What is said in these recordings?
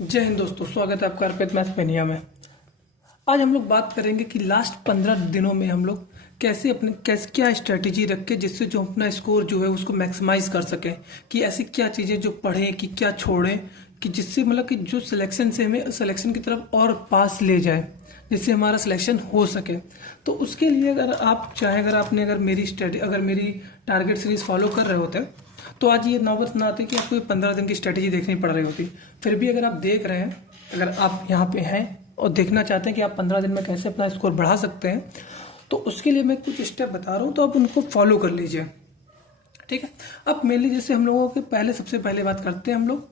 जय हिंद दोस्तों, स्वागत है आपका अर्पित मैथ पेनिया में। आज हम लोग बात करेंगे कि लास्ट 15 दिनों में हम लोग कैसे क्या स्ट्रेटेजी रख के जिससे जो अपना स्कोर जो है उसको मैक्सिमाइज कर सकें, कि ऐसी क्या चीज़ें जो पढ़ें कि क्या छोड़ें कि जिससे मतलब कि जो सिलेक्शन से हमें सिलेक्शन की तरफ और पास ले जाए, जिससे हमारा सिलेक्शन हो सके। तो उसके लिए अगर मेरी टारगेट सीरीज फॉलो कर रहे होते तो आज ये नौबत ना आती कि आपको ये 15 दिन की स्ट्रेटेजी देखनी पड़ रही होती। फिर भी अगर आप देख रहे हैं, अगर आप यहाँ पे हैं और देखना चाहते हैं कि आप 15 दिन में कैसे अपना स्कोर बढ़ा सकते हैं, तो उसके लिए मैं कुछ स्टेप बता रहा हूँ, तो आप उनको फॉलो कर लीजिए। ठीक है। अब मेनली जैसे हम लोगों के सबसे पहले बात करते हैं हम लोग,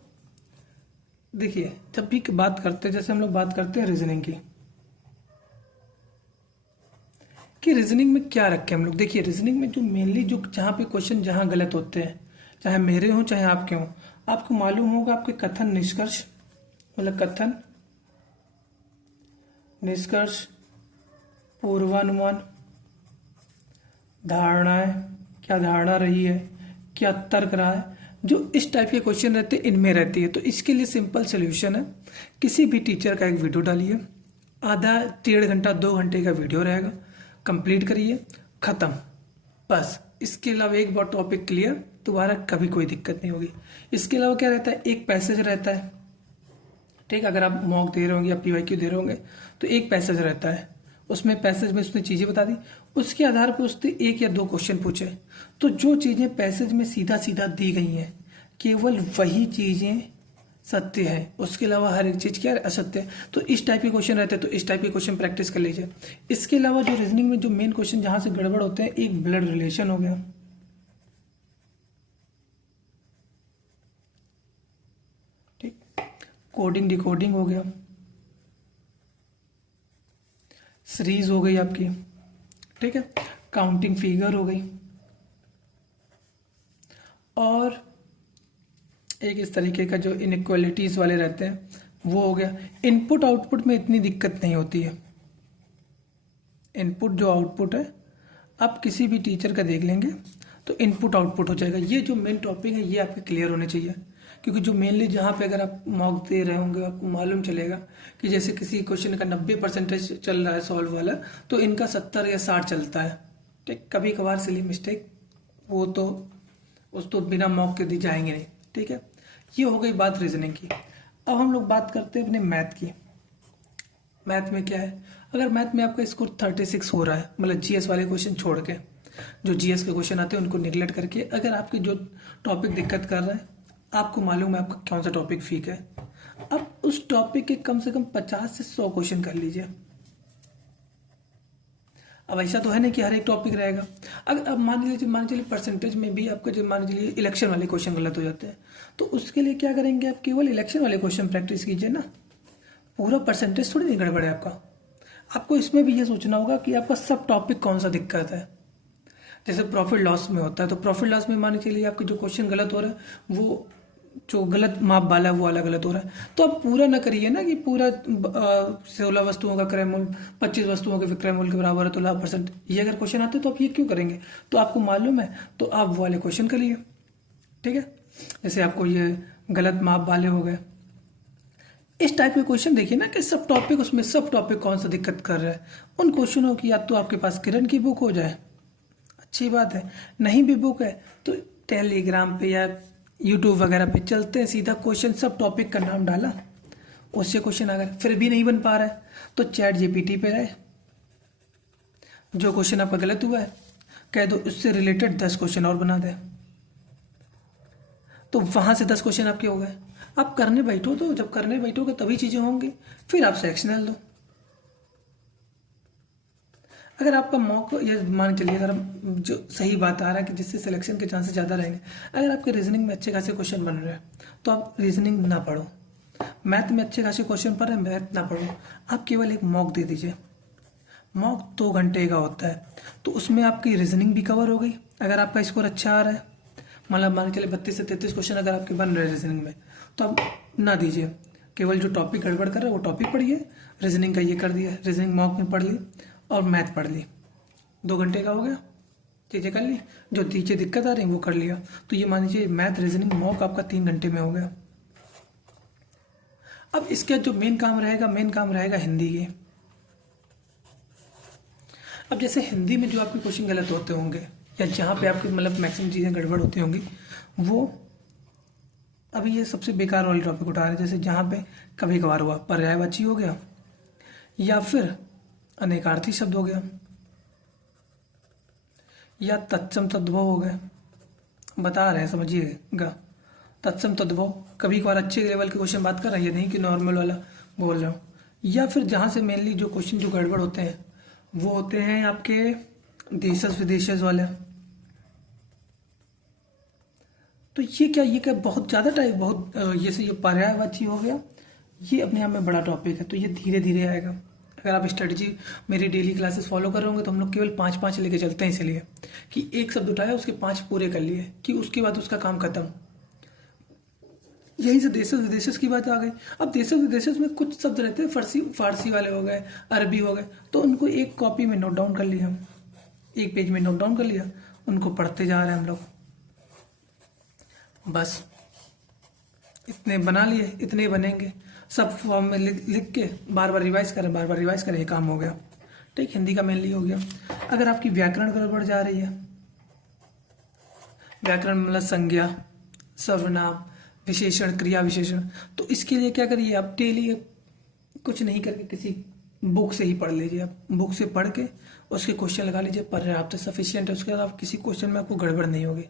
देखिए जब भी बात करते हैं, जैसे हम लोग बात करते हैं रीजनिंग की, कि रीजनिंग में क्या रखें हम लोग। देखिए रीजनिंग में जो मेनली जो जहाँ पे क्वेश्चन जहाँ गलत होते हैं, चाहे मेरे हों चाहे आपके हों, आपको मालूम होगा आपके कथन निष्कर्ष, मतलब कथन निष्कर्ष, पूर्वानुमान, धारणाएं, क्या धारणा रही है, क्या तर्क रहा है, जो इस टाइप के क्वेश्चन रहते हैं इनमें रहती है। तो इसके लिए सिंपल सोल्यूशन है, किसी भी टीचर का एक वीडियो डालिए, आधा 1.5 घंटा 2 घंटे का वीडियो रहेगा, कंप्लीट करिए, खत्म, बस। इसके अलावा एक बार टॉपिक क्लियर, दोबारा कभी कोई दिक्कत नहीं होगी। इसके अलावा क्या रहता है, एक पैसेज रहता है। ठीक, अगर आप मॉक दे रहे होंगे या पीवाईक्यू दे रहे होंगे तो एक पैसेज रहता है, उसमें पैसेज में उसने चीज़ें बता दी, उसके आधार पर उसने 1 या 2 क्वेश्चन पूछे। तो जो चीज़ें पैसेज में सीधा सीधा दी गई हैं, केवल वही चीज़ें सत्य है, उसके अलावा हर एक चीज़ क्या है, असत्य है। तो इस टाइप के क्वेश्चन रहते हैं, तो इस टाइप के क्वेश्चन प्रैक्टिस कर लीजिए। इसके अलावा जो रीजनिंग में जो मेन क्वेश्चन जहाँ से गड़बड़ होते हैं, एक ब्लड रिलेशन हो गया, ठीक, कोडिंग डिकोडिंग हो गया, सीरीज हो गई आपकी, ठीक है, काउंटिंग फिगर हो गई, और एक इस तरीके का जो इनइक्वालिटीज वाले रहते हैं वो हो गया। इनपुट आउटपुट में इतनी दिक्कत नहीं होती है। इनपुट जो आउटपुट है, आप किसी भी टीचर का देख लेंगे तो इनपुट आउटपुट हो जाएगा। ये जो मेन टॉपिक है ये आपके क्लियर होने चाहिए, क्योंकि जो मेनली जहाँ पे अगर आप मॉक दे रहे होंगे आपको मालूम चलेगा कि जैसे किसी क्वेश्चन का 90% चल रहा है सॉल्व वाला, तो इनका 70 या 60 चलता है। ठीक, कभी कभार सिली मिस्टेक, वो तो उस तो बिना मॉक के दी जाएंगे नहीं। ठीक है, ये हो गई बात रीजनिंग की। अब हम लोग बात करते हैं अपने मैथ की। मैथ में क्या है, अगर मैथ में आपका स्कोर 36 हो रहा है, मतलब जीएस वाले क्वेश्चन छोड़ के, जो जीएस के क्वेश्चन आते हैं उनको निगलेक्ट करके, अगर आपके जो टॉपिक दिक्कत कर रहा है, आपको मालूम है आपका कौन सा टॉपिक वीक है, अब उस टॉपिक के कम से कम 50 से 100 क्वेश्चन कर लीजिए। अब ऐसा तो है नहीं कि हर एक टॉपिक रहेगा। अगर अब मान चलिए परसेंटेज में भी आपका जो मान लीजिए इलेक्शन वाले क्वेश्चन गलत हो जाते हैं, तो उसके लिए क्या करेंगे, आप केवल इलेक्शन वाले क्वेश्चन प्रैक्टिस कीजिए ना, पूरा परसेंटेज थोड़ी नहीं गड़बड़ है आपका। आपको इसमें भी ये सोचना होगा कि आपका सब टॉपिक कौन सा दिक्कत है। जैसे प्रॉफिट लॉस में होता है, तो प्रॉफिट लॉस में मान के चलिए आपके जो क्वेश्चन गलत हो रहा है, वो जो गलत माप वाला है वो वाला गलत हो रहा है, तो आप पूरा ना करिए ना कि पूरा 16 वस्तुओं का क्रय मूल्य 25 वस्तुओं के विक्रय मूल्य के बराबर है तो लाभ परसेंट, ये अगर क्वेश्चन आते तो आप ये क्यों करेंगे। तो आपको मालूम है तो आप वो वाले क्वेश्चन करिए। ठीक है, जैसे आपको ये गलत माप वाले हो गए, इस टाइप के क्वेश्चन देखिए ना कि सब टॉपिक, उसमें सब टॉपिक कौन सा दिक्कत कर रहा है। उन क्वेश्चनों की या तो आपके पास किरण की बुक हो जाए, अच्छी बात है, नहीं भी बुक है तो टेलीग्राम पे या यूट्यूब वगैरह पे चलते हैं, सीधा क्वेश्चन सब टॉपिक का नाम डाला, उससे क्वेश्चन अगर फिर भी नहीं बन पा रहा है तो चैट जीपीटी पे जाए, जो क्वेश्चन आपका गलत हुआ है कह दो, उससे रिलेटेड 10 क्वेश्चन और बना दे, तो वहां से 10 क्वेश्चन आपके हो गए। आप करने बैठो, तो जब करने बैठोगे तभी चीज़ें होंगी, फिर आप सेक्शनल दो। अगर आपका मौका, ये मान चलिए अगर जो सही बात आ रहा है कि जिससे सिलेक्शन के चांसेस ज़्यादा रहेंगे, अगर आपके रीजनिंग में अच्छे खासे क्वेश्चन बन रहे हैं तो आप रीजनिंग ना पढ़ो, मैथ में अच्छे खासे क्वेश्चन पढ़ रहे हैं, मैथ ना पढ़ो, आप केवल एक मॉक दे दीजिए। मॉक 2 घंटे का होता है, तो उसमें आपकी रीजनिंग भी कवर हो गई। अगर आपका स्कोर अच्छा आ रहा है, मतलब मान के चलिए 32 से 33 क्वेश्चन अगर आपके बन रहे हैं रीजनिंग में, तो आप ना दीजिए, केवल जो टॉपिक गड़बड़ कर रहा है वो टॉपिक पढ़िए, रीजनिंग का ये कर दिया, रीजनिंग मॉक में पढ़ ली और मैथ पढ़ ली, 2 घंटे का हो गया, चीज़ें कर ली, जो चीज़ें दिक्कत आ रही वो कर लिया। तो ये मान लीजिए मैथ रीजनिंग मॉक आपका 3 घंटे में हो गया। अब इसका जो मेन काम रहेगा हिंदी के। अब जैसे हिंदी में जो आपके क्वेश्चन गलत होते होंगे या जहाँ पे आपकी मतलब मैक्सिमम चीज़ें गड़बड़ होती होंगी, वो अभी ये सबसे बेकार वाले टॉपिक उठा रहे हैं। जैसे जहाँ पे कभी कभार हुआ, पर्यायवाची हो गया, या फिर अनेकार्थी शब्द हो गया, या तत्सम तद्भव हो गए। बता रहे हैं, समझिएगा। तत्सम तद्भव कभी कभार अच्छे लेवल के क्वेश्चन बात कर रहे हैं, ये नहीं कि नॉर्मल वाला बोल रहा हूँ। या फिर जहाँ से मेनली जो क्वेश्चन जो गड़बड़ होते हैं वो होते हैं आपके देशज विदेशज वाले। तो ये क्या बहुत ज़्यादा टाइप, बहुत जैसे ये पर्यायवाची हो गया, ये अपने आप में बड़ा टॉपिक है। तो ये धीरे धीरे आएगा। अगर आप स्ट्रेटजी मेरी डेली क्लासेस फॉलो कर रहे होंगे तो हम लोग केवल 5-5 लेके चलते हैं, इसलिए कि एक शब्द उठाया उसके 5 पूरे कर लिए, कि उसके बाद उसका काम खत्म। यहीं से देशज विदेशज की बात आ गई। अब देशज विदेशज में कुछ शब्द रहते हैं फारसी वाले हो गए, अरबी हो गए, तो उनको एक कॉपी में नोट डाउन कर लिया, एक पेज में नोट डाउन कर लिया, उनको पढ़ते जा रहे हैं हम लोग। बस इतने बना लिए, इतने बनेंगे, सब फॉर्म में लिख के बार बार रिवाइज करें, ये काम हो गया। ठीक, हिंदी का मेनली हो गया। अगर आपकी व्याकरण गड़बड़ जा रही है, व्याकरण मतलब संज्ञा, सर्वनाम, विशेषण, क्रिया विशेषण, तो इसके लिए क्या करिए आप, डेली कुछ नहीं करके किसी बुक से ही पढ़ लीजिए। आप बुक से पढ़ के उसके क्वेश्चन लगा लीजिए, पर्याप्त सफिशिएंट है। उसके बाद आप किसी क्वेश्चन में आपको गड़बड़ नहीं होगी,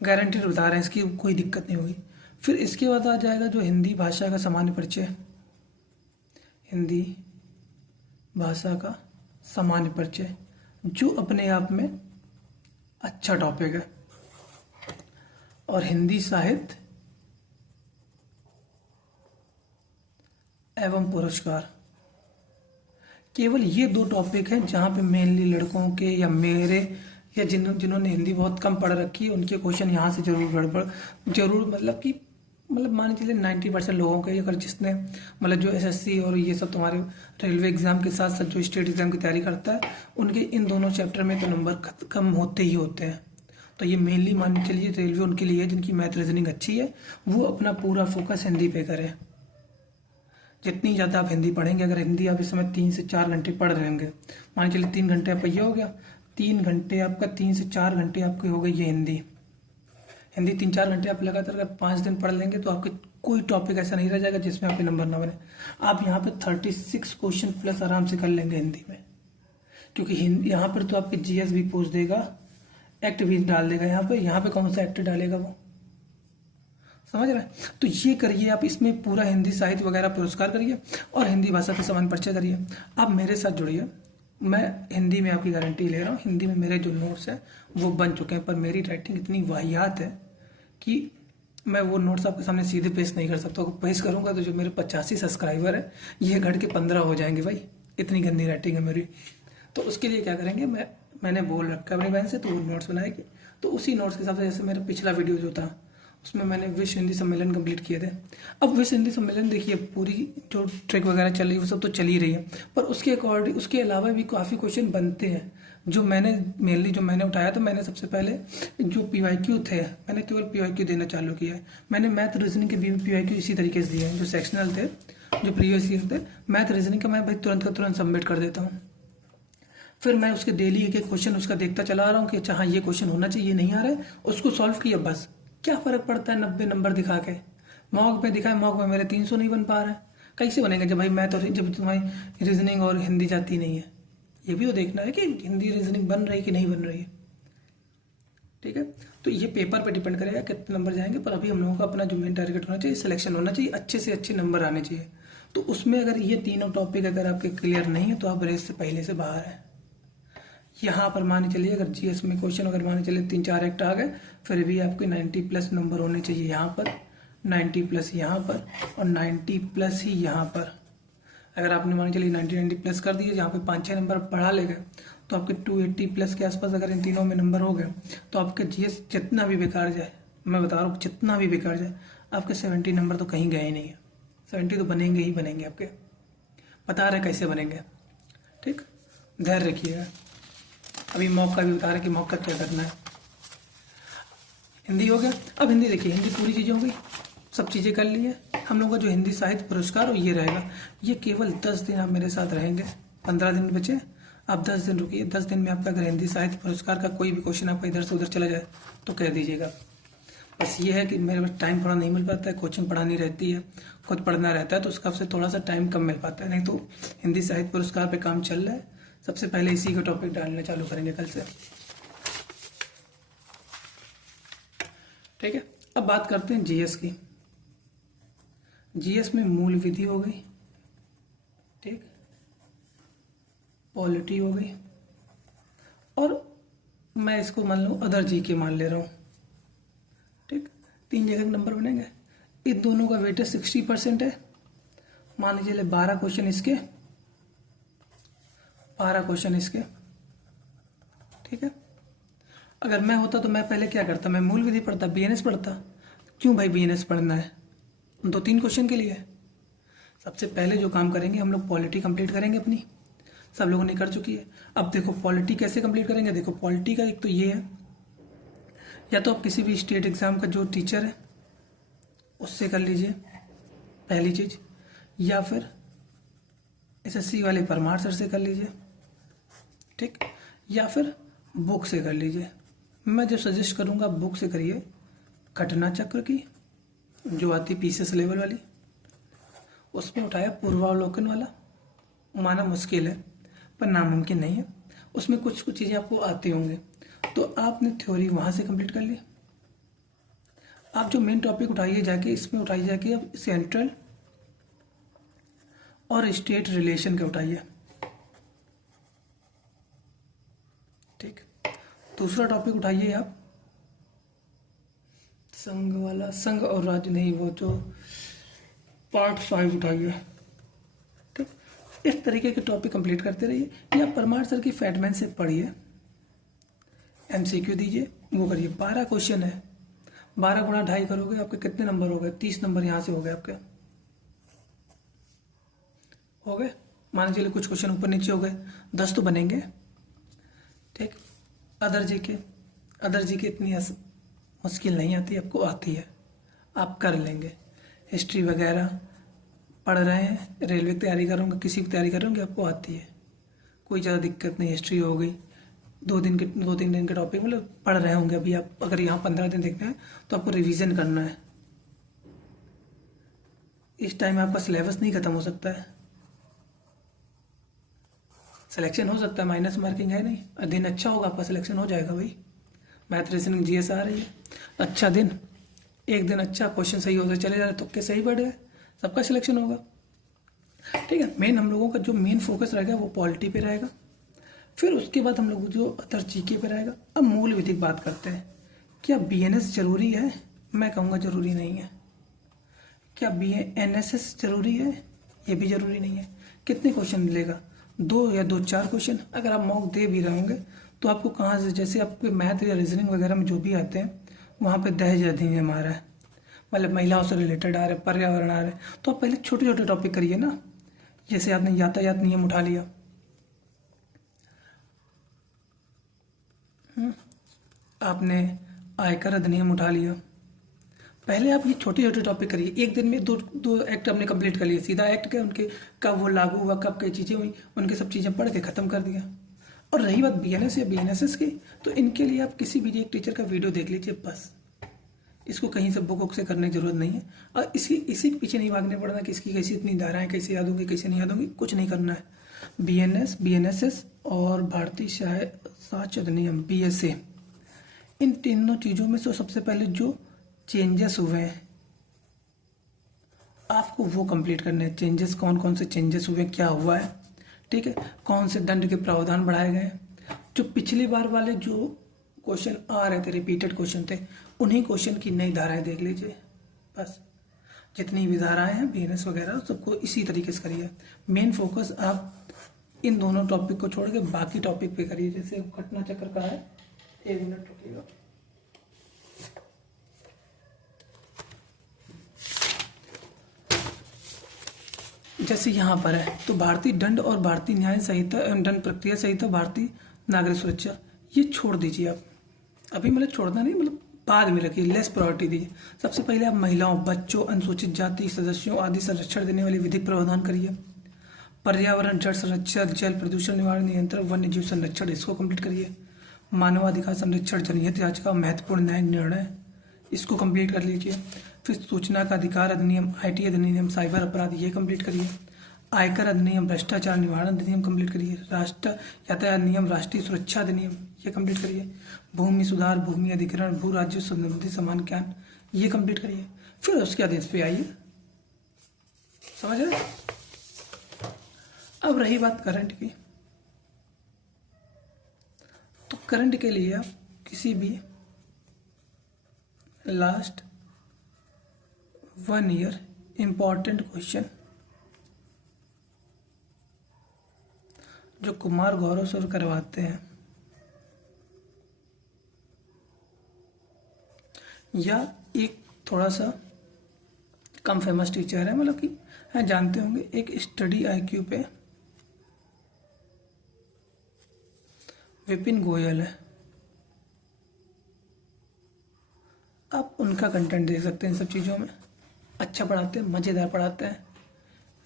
गारंटीड बता रहे हैं, इसकी कोई दिक्कत नहीं होगी। फिर इसके बाद आ जाएगा जो हिंदी भाषा का सामान्य परिचय। हिंदी भाषा का सामान्य परिचय जो अपने आप में अच्छा टॉपिक है। और हिंदी साहित्य एवं पुरस्कार, केवल ये 2 टॉपिक हैं जहाँ पे मेनली लड़कों के या मेरे या जिन्होंने हिंदी बहुत कम पढ़ रखी है उनके क्वेश्चन यहाँ से जरूर मतलब मान के चलिए 90% लोगों के, अगर जिसने मतलब जो एसएससी और ये सब तुम्हारे रेलवे एग्जाम के साथ साथ जो स्टेट एग्जाम की तैयारी करता है, उनके इन दोनों चैप्टर में तो नंबर कम होते ही होते हैं। तो ये मेनली मान के चलिए रेलवे उनके लिए, जिनकी मैथ रीजनिंग अच्छी है, वो अपना पूरा फोकस हिंदी पे करें। जितनी ज़्यादा आप हिंदी पढ़ेंगे, अगर हिंदी आप इस समय 3 से 4 घंटे पढ़ रहे होंगे, मान के चलिए 3 घंटे आपका ये हो गया, 3 घंटे आपका 3 से 4 घंटे आपके हो गए ये हिंदी 3-4 घंटे आप लगातार अगर 5 दिन पढ़ लेंगे तो आपके कोई टॉपिक ऐसा नहीं रह जाएगा जिसमें आपके नंबर ना बने। आप यहाँ पे 36 क्वेश्चन प्लस आराम से कर लेंगे हिंदी में, क्योंकि यहाँ पर तो आपके जीएस भी पूछ देगा, एक्ट भी डाल देगा। यहाँ पे कौन सा एक्ट डालेगा वो, समझ रहे हैं। तो ये करिए आप, इसमें पूरा हिंदी साहित्य वगैरह पुरस्कार करिए और हिंदी भाषा का सामान्य परिचय करिए। आप मेरे साथ जुड़िए, मैं हिंदी में आपकी गारंटी ले रहा हूँ। हिंदी में मेरे जो नोट्स हैं वो बन चुके हैं, पर मेरी राइटिंग इतनी वाहियात है कि मैं वो नोट्स आपके सामने सीधे पेश नहीं कर सकता। अगर पेश करूँगा तो जो मेरे 85 सब्सक्राइबर है ये घट के 15 हो जाएंगे भाई, इतनी गंदी राइटिंग है मेरी। तो उसके लिए क्या करेंगे, मैंने बोल रखा है अपनी बहन से, तो वो नोट्स बनाएगी। तो उसी नोट्स के हिसाब से, जैसे मेरा पिछला वीडियो जो था उसमें मैंने विश्व हिंदी सम्मेलन कंप्लीट किए थे। अब विश्व हिंदी सम्मेलन देखिए, पूरी जो ट्रैक वगैरह चल रही है वो सब तो चल ही रही है, पर उसके अकॉर्डिंग उसके अलावा भी काफ़ी क्वेश्चन बनते हैं जो मैंने उठाया। तो मैंने सबसे पहले जो PYQ थे, मैंने केवल PYQ देना चालू किया है। मैंने मैथ रीजनिंग के भी PYQ इसी तरीके से दिए हैं, जो सेक्शनल थे, जो प्रीवियस ईयर थे। मैथ रीजनिंग का मैं भाई तुरंत का तुरंत सबमिट कर देता हूँ। फिर मैं उसके डेली एक क्वेश्चन उसका देखता चला आ रहा हूँ कि अच्छा हाँ ये क्वेश्चन होना चाहिए, ये नहीं आ रहा है, उसको सॉल्व किया। बस क्या फ़र्क पड़ता है 90 नंबर दिखा के, मॉक में दिखाए, मॉक में मेरे 300 नहीं बन पा रहा है, कैसे बनेगा जब भाई मैथ और जब तुम्हारी रीजनिंग और हिंदी जाती नहीं है। ये भी तो देखना है कि हिंदी रीजनिंग बन रही है कि नहीं बन रही है। ठीक है, तो ये पेपर पे डिपेंड करेगा कितने नंबर जाएंगे, पर अभी हम लोगों का अपना जो मेन टारगेट होना चाहिए, सिलेक्शन होना चाहिए, अच्छे से अच्छे नंबर आने चाहिए। तो उसमें अगर ये तीनों टॉपिक अगर आपके क्लियर नहीं है तो आप रेस से पहले से बाहर हैं। यहाँ पर मान चलिए अगर जीएस में क्वेश्चन अगर मान चलिए 3-4 एक्ट आ गए, फिर भी आपके 90+ नंबर होने चाहिए यहाँ पर, 90+ यहाँ पर और 90+ ही यहाँ पर। अगर आपने मान चलिए 90+ कर दिए, जहाँ पे 5-6 नंबर बढ़ा ले गए, तो आपके 280+ के आसपास अगर इन तीनों में नंबर हो गए, तो आपके जीएस जितना भी बेकार जाए, मैं बता रहा हूँ जितना भी बेकार जाए, आपके 70 नंबर तो कहीं गए ही नहीं है। 70 तो बनेंगे ही बनेंगे आपके, बता रहे कैसे बनेंगे। ठीक, धैर्य रखिएगा। अभी मॉक का भी बता रहे कि मॉक का क्या करना है। हिंदी हो गया, अब हिंदी देखिए, हिंदी पूरी चीज़ें हो गई, सब चीज़ें कर ली है। हम लोगों का जो हिंदी साहित्य पुरस्कार हो ये रहेगा। ये केवल 10 दिन आप मेरे साथ रहेंगे, 15 दिन बचे, आप 10 दिन रुकिए। 10 दिन में आपका अगर हिंदी साहित्य पुरस्कार का कोई भी क्वेश्चन आपका इधर से उधर चला जाए तो कह दीजिएगा। बस ये है कि मेरे पास टाइम थोड़ा नहीं मिल पाता है, कोचिंग पढ़ानी रहती है, खुद पढ़ना रहता है, तो उसका से थोड़ा सा टाइम कम मिल पाता है। नहीं तो हिंदी साहित्य पुरस्कार पे काम चल रहा है। सबसे पहले इसी का टॉपिक डालना चालू करेंगे कल से, ठीक है। अब बात करते हैं जीएस की। जीएस में मूल विधि हो गई, ठीक, पॉलिटी हो गई, और मैं इसको मान लो अदर जी के मान ले रहा हूँ, ठीक। 3 जगह के नंबर बनेंगे। इन दोनों का वेटेज 60% है। मान लीजिए 12 क्वेश्चन इसके, 12 क्वेश्चन इसके, ठीक है। अगर मैं होता तो मैं पहले क्या करता, मैं मूल विधि पढ़ता, बीएनएस पढ़ता। क्यों भाई बीएनएस पढ़ना है? 2-3 क्वेश्चन के लिए। सबसे पहले जो काम करेंगे हम लोग पॉलिटी कंप्लीट करेंगे अपनी, सब लोगों ने कर चुकी है। अब देखो पॉलिटी कैसे कंप्लीट करेंगे। देखो पॉलिटी का एक तो ये है, या तो आप किसी भी स्टेट एग्जाम का जो टीचर है उससे कर लीजिए पहली चीज, या फिर एसएससी वाले परमार सर से कर लीजिए, ठीक, या फिर बुक से कर लीजिए। मैं जो सजेस्ट करूंगा बुक से करिए, घटना चक्र की जो आती पीसीएस लेवल वाली, उसमें उठाया पूर्वावलोकन वाला। माना मुश्किल है पर नामुमकिन नहीं है, उसमें कुछ कुछ चीज़ें आपको आती होंगी, तो आपने थ्योरी वहाँ से कंप्लीट कर ली। आप जो मेन टॉपिक उठाइए जाके, इसमें उठाइए जाके अब सेंट्रल और स्टेट रिलेशन के उठाइए, ठीक। दूसरा टॉपिक उठाइए आप संघ वाला, संघ और राज्य नहीं, वो जो पार्ट 5 उठाइए, ठीक। इस तरीके के टॉपिक कंप्लीट करते रहिए, या परमार सर की फैटमैन से पढ़िए, एमसीक्यू दीजिए, वो करिए। 12 क्वेश्चन है, 12 गुणा 2.5 करोगे आपके कितने नंबर हो गए? 30 नंबर यहाँ से हो गए आपके, हो गए। मान चलिए कुछ क्वेश्चन ऊपर नीचे हो गए, 10 तो बनेंगे, ठीक। अदर जी के इतनी मुश्किल नहीं आती, आपको आती है, आप कर लेंगे। हिस्ट्री वगैरह पढ़ रहे हैं, रेलवे की तैयारी करोगे, किसी की तैयारी करोगे, आपको आती है, कोई ज़्यादा दिक्कत नहीं। हिस्ट्री हो गई, 2-3 दिन के टॉपिक मतलब पढ़ रहे होंगे अभी आप। अगर यहाँ 15 दिन देखना है तो आपको रिवीजन करना है। इस टाइम आपका सिलेबस नहीं खत्म हो सकता है, सिलेक्शन हो सकता है, माइनस मार्किंग है नहीं। दिन अच्छा होगा आपका सिलेक्शन हो जाएगा भाई। मैथ रीजनिंग जीएस आ रही है, अच्छा दिन, एक दिन अच्छा क्वेश्चन सही होते चले जा रहे, तुक्के सही बढ़ गए, सबका सिलेक्शन होगा, ठीक है। मेन हम लोगों का जो मेन फोकस रहेगा वो पॉलिटी पे रहेगा, फिर उसके बाद हम लोग जो अदर जीके पे रहेगा। अब मूल विधि की बात करते हैं। क्या बीएनएस जरूरी है? मैं कहूँगा जरूरी नहीं है। क्या बीएनएसएस जरूरी है? ये भी जरूरी नहीं है। कितने क्वेश्चन मिलेगा? 2 या 4 क्वेश्चन। अगर आप मॉक दे भी रहे होंगे तो आपको कहाँ से, जैसे आपके मैथ या रीजनिंग वगैरह में जो भी आते हैं वहाँ पे दहेज अधिनियम आ रहा है, मतलब महिलाओं से रिलेटेड आ रहे, पर्यावरण आ रहे, तो आप पहले छोटे छोटे टॉपिक करिए ना। जैसे आपने यातायात नियम उठा लिया, आपने आयकर अधिनियम उठा लिया, पहले आप ये छोटे छोटे टॉपिक करिए। एक दिन में दो एक्ट आपने कंप्लीट कर लिए, सीधा एक्ट के उनके कब वो लागू हुआ, कब कई चीज़ें हुई, उनके सब चीज़ें पढ़ के ख़त्म कर दिया। और रही बात बीएनएस या बीएनएसएस की, तो इनके लिए आप किसी भी एक टीचर का वीडियो देख लीजिए बस। इसको कहीं से बुक से करने की जरूरत नहीं है। और इसी के पीछे नहीं भागने पड़ना कि इसकी कैसी इतनी धाराएं कैसे याद होंगी, कैसे नहीं याद होंगी, कुछ नहीं करना है। बीएनएस, बीएनएसएस और भारतीय साक्ष्य अधिनियम बीएसए, इन तीनों चीज़ों में से सबसे पहले जो चेंजेस हुए हैं आपको वो कंप्लीट करने हैं। चेंजेस कौन कौन से चेंजेस हुए, क्या हुआ है, ठीक है, कौन से दंड के प्रावधान बढ़ाए गए। जो पिछली बार वाले जो क्वेश्चन आ रहे थे, रिपीटेड क्वेश्चन थे, उन्हीं क्वेश्चन की नई धाराएं देख लीजिए बस। जितनी भी धाराएं हैं बीएनएस वगैरह सबको इसी तरीके से करिए। मेन फोकस आप इन दोनों टॉपिक को छोड़ के बाकी टॉपिक पे करिए। जैसे घटना चक्र का है, 1 मिनट रुकिएगा। जैसे यहाँ पर है तो भारतीय दंड और भारतीय न्याय संहिता, दंड प्रक्रिया संहिता, भारतीय नागरिक सुरक्षा, ये छोड़ दीजिए आप अभी, मतलब छोड़ना नहीं, मतलब बाद में रखिए, लेस प्रायोरिटी दीजिए। सबसे पहले आप महिलाओं, बच्चों, अनुसूचित जाति सदस्यों आदि संरक्षण देने वाले विधिक प्रावधान करिए। पर्यावरण, जल संरक्षण, जल प्रदूषण निवारण, नियंत्रण, वन्य जीव संरक्षण, इसको कंप्लीट करिए। मानवाधिकार संरक्षण, जनहित याचिका, महत्वपूर्ण न्याय निर्णय, इसको कंप्लीट कर लीजिए। फिर सूचना का अधिकार अधिनियम, आईटी अधिनियम, साइबर अपराध, ये कंप्लीट करिए। आयकर अधिनियम, भ्रष्टाचार निवारण अधिनियम कंप्लीट करिए। राष्ट्र यातायात नियम, राष्ट्रीय सुरक्षा अधिनियम, ये कंप्लीट करिए। भूमि सुधार, भूमि अधिग्रहण, भू राज्य संबंधी समान ज्ञान, ये कंप्लीट करिए। फिर उसके आदेश पे आइए। समझ रहे? अब रही बात करंट की, तो करंट के लिए आप किसी भी लास्ट 1 ईयर इंपॉर्टेंट क्वेश्चन जो कुमार गौरव सर करवाते हैं, या एक थोड़ा सा कम फेमस टीचर है, मतलब कि जानते होंगे, एक स्टडी आईक्यू पे विपिन गोयल है, आप उनका कंटेंट देख सकते हैं। इन सब चीज़ों में अच्छा पढ़ाते हैं, मज़ेदार पढ़ाते हैं,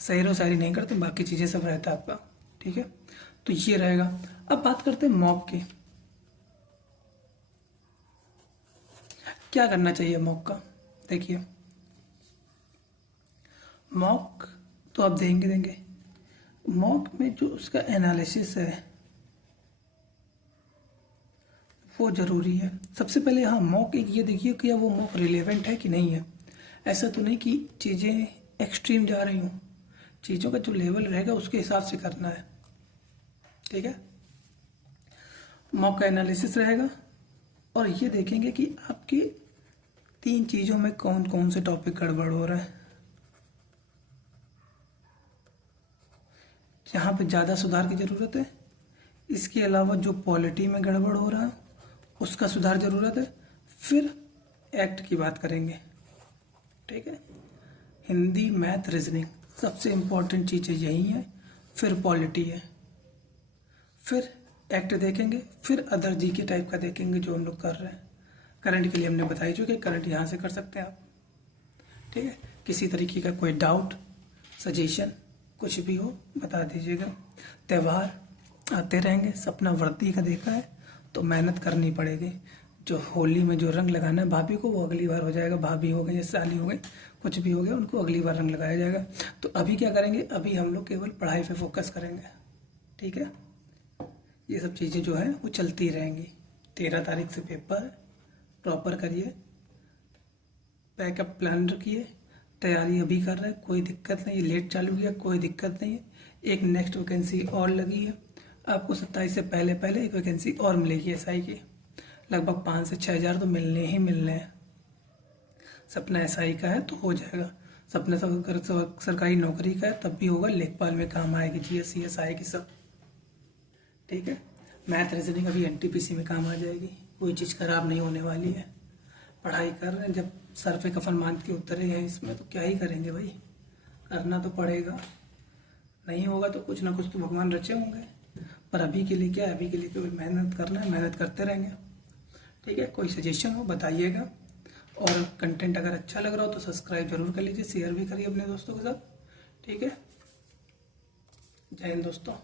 शायरी शायरी नहीं करते, बाकी चीज़ें सब रहता है आपका। ठीक है, तो ये रहेगा। अब बात करते हैं मॉक की। क्या करना चाहिए मॉक का? देखिए, मॉक तो आप देंगे। मॉक में जो उसका एनालिसिस है वो ज़रूरी है। सबसे पहले हाँ, मॉक एक ये देखिए कि वो मॉक रिलेवेंट है कि नहीं है। ऐसा तो नहीं कि चीज़ें एक्सट्रीम जा रही हों, चीज़ों का जो लेवल रहेगा उसके हिसाब से करना है। ठीक है, मॉक का एनालिसिस रहेगा और ये देखेंगे कि आपके 3 चीज़ों में कौन कौन से टॉपिक गड़बड़ हो रहा है, जहाँ पे ज़्यादा सुधार की ज़रूरत है। इसके अलावा जो पॉलिटी में गड़बड़ हो रहा है उसका सुधार ज़रूरत है। फिर एक्ट की बात करेंगे। ठीक है, हिंदी, मैथ, रीजनिंग सबसे इम्पोर्टेंट चीज़ें यही हैं। फिर पॉलिटी है, फिर एक्ट देखेंगे, फिर अदर जी के टाइप का देखेंगे जो हम लोग कर रहे हैं। करंट के लिए हमने बताई जो कि करंट यहाँ से कर सकते हैं आप। ठीक है, किसी तरीके का कोई डाउट, सजेशन कुछ भी हो बता दीजिएगा। त्यौहार आते रहेंगे, सपना वर्दी का देखा है तो मेहनत करनी पड़ेगी। जो होली में जो रंग लगाना है भाभी को, वो अगली बार हो जाएगा। भाभी हो गई या साली हो गई, कुछ भी हो गया, उनको अगली बार रंग लगाया जाएगा। तो अभी क्या करेंगे, अभी हम लोग केवल पढ़ाई पे फोकस करेंगे। ठीक है, ये सब चीज़ें जो है वो चलती रहेंगी। 13 तारीख से पेपर है, प्रॉपर करिए, बैकअप प्लान रखिए। तैयारी अभी कर रहे हैं, कोई दिक्कत नहीं। लेट चालू किया, कोई दिक्कत नहीं है। एक नेक्स्ट वैकेंसी और लगी है, आपको 27 से पहले पहले एक वैकेंसी और मिलेगी एसआई की। लगभग 5 से 6 हज़ार तो मिलने ही मिलने हैं। सपना एसआई का है तो हो जाएगा। सपना सरकारी नौकरी का है तब भी होगा, लेखपाल में काम आएगी, जीएस आएगी सब। ठीक है, मैथ रीजनिंग अभी एनटीपीसी में काम आ जाएगी, कोई चीज़ खराब नहीं होने वाली है। पढ़ाई कर रहे हैं, जब सर पे कफन बांध के उतरे हैं इसमें तो क्या ही करेंगे भाई, करना तो पड़ेगा। नहीं होगा तो कुछ ना कुछ तो भगवान रचे होंगे, पर अभी के लिए क्या है, अभी के लिए केवल मेहनत करना है, मेहनत करते रहेंगे। ठीक है, कोई सजेशन हो बताइएगा, और कंटेंट अगर अच्छा लग रहा हो तो सब्सक्राइब जरूर कर लीजिए, शेयर भी करिए अपने दोस्तों के साथ। ठीक है, जय हिंद दोस्तों।